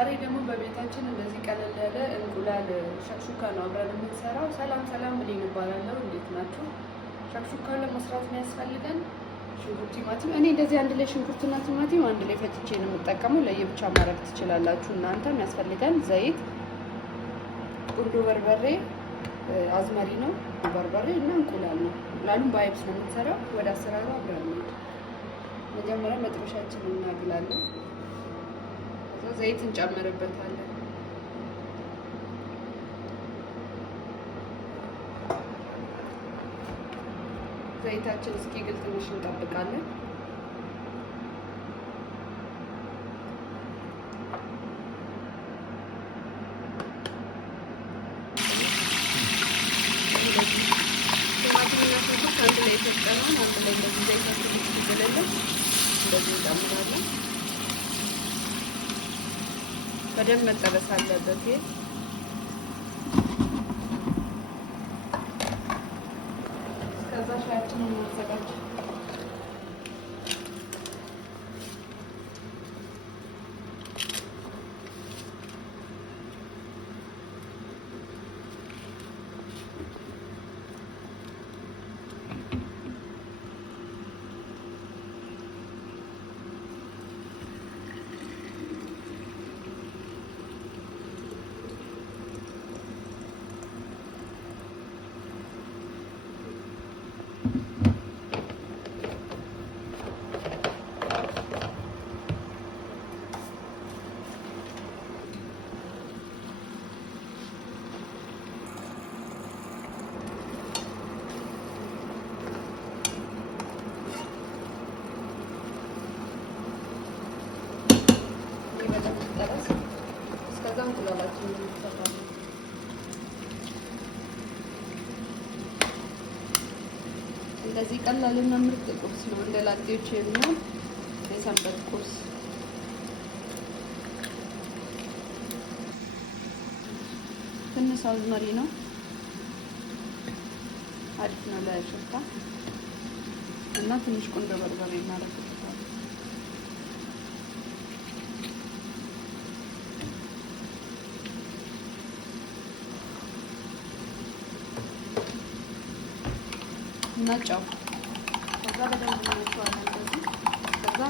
ዛሬ ደግሞ በቤታችን እንደዚህ ቀለል ያለ እንቁላል ሸክሹካ ነው አብረን የምንሰራው። ሰላም ሰላም ብሌን እባላለሁ። እንዴት ናችሁ? ሸክሹካ ለመስራት የሚያስፈልገን ሽንኩርት፣ ቲማቲም። እኔ እንደዚህ አንድ ላይ ሽንኩርትና ቲማቲም አንድ ላይ ፈጭቼ ነው የምጠቀመው። ለየብቻ ማድረግ ትችላላችሁ እናንተ። የሚያስፈልገን ዘይት፣ ቁንዶ በርበሬ፣ አዝመሪ ነው በርበሬ እና እንቁላል ነው። እንቁላሉን በአይብስ ነው የምንሰራው። ወደ አሰራሩ አብረን ነው። መጀመሪያ መጥበሻችንን እናግላለን። ዘይት እንጨምርበታለን። ዘይታችን እስኪግል ትንሽ እንጠብቃለን። ቲማቲምና ሽንኩርት አንድ ላይ የተጠቀመውን አንድ ላይ እንደዚህ ዘይታችን እስኪግልልን እንደዚህ እንጨምራለን። በደንብ መጠበስ አለበት። እስከዛ ሻያችንን እናዘጋጅ። እስከዛ እንቁላላችንን እንሰራለን። እንደዚህ ቀላልና ምርጥ ቁርስ ነው። እንደ ላጤዎች የሚሆን የሰንበት ቁርስ። ትንሽ አዝመሪ ነው፣ አሪፍ ነው ለሽታ እና ትንሽ ቁንዶ በርበሬ እናደርግበታለን። እና ጨው። ከዛ በደንብ እናሸዋለን እንደዚህ። ከዛ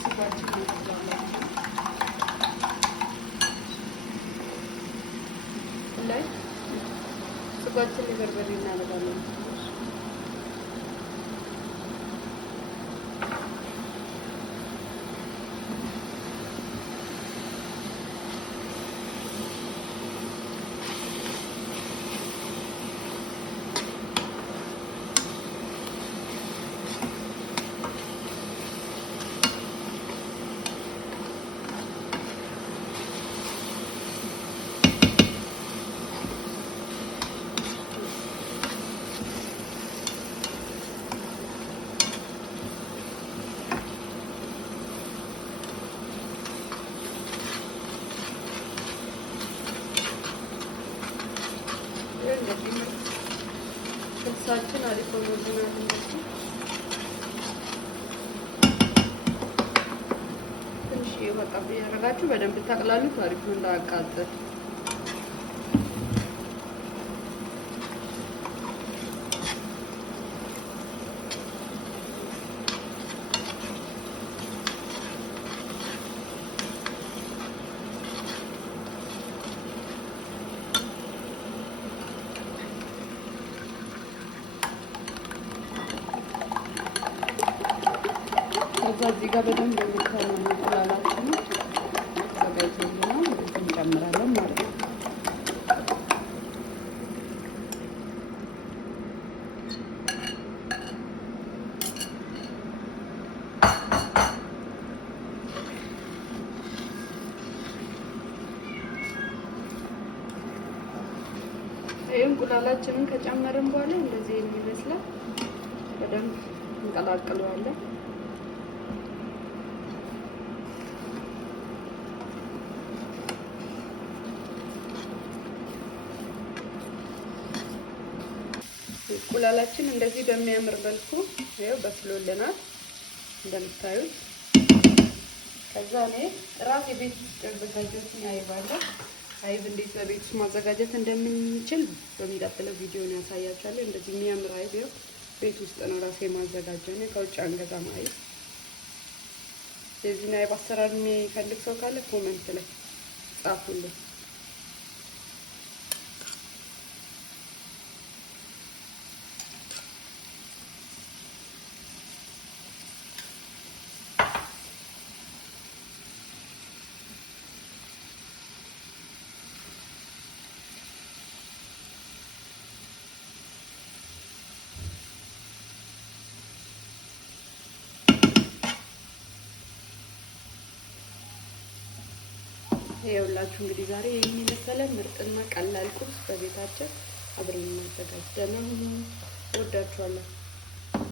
ስጋችን እናደርጋለን ላይ ስጋችን በርበሬ እናደርጋለን። ልብሳችን አሪፍ ሆኖልናል። ትንሽ በቃ ያደረጋችሁ በደንብ ታቅላሉት። አሪፍ ነው እንዳያቃጥል። ከዛ እዚህ ጋር በደንብ የሚሰራው እንቁላላችን ተጋይቶልናል። እንጨምራለን ማለት ነው። ይሄ እንቁላላችንን ከጨመርን በኋላ እንደዚህ የሚመስላል። በደንብ እንቀላቅለዋለን። እንቁላላችን እንደዚህ በሚያምር መልኩ ይኸው በስሎልናል እንደምታዩት። ከዛ እኔ ራሴ ቤት ውስጥ ያዘጋጀሁትን አይብ አለ። አይብ እንዴት በቤት ውስጥ ማዘጋጀት እንደምንችል በሚቀጥለው ቪዲዮ ነው ያሳያችኋለሁ። እንደዚህ የሚያምር አይብ ያው ቤት ውስጥ ነው ራሴ ማዘጋጀው ነው፣ ከውጭ አንገዛም አይብ። የዚህን አይብ አሰራር የሚፈልግ ሰው ካለ ኮሜንት ላይ ጻፉልኝ። ይኸውላችሁ እንግዲህ ዛሬ ይህን የመሰለ ምርጥና ቀላል ቁርስ በቤታችን አብረን እናዘጋጅ። ደህና ሁኑ። እወዳችኋለሁ።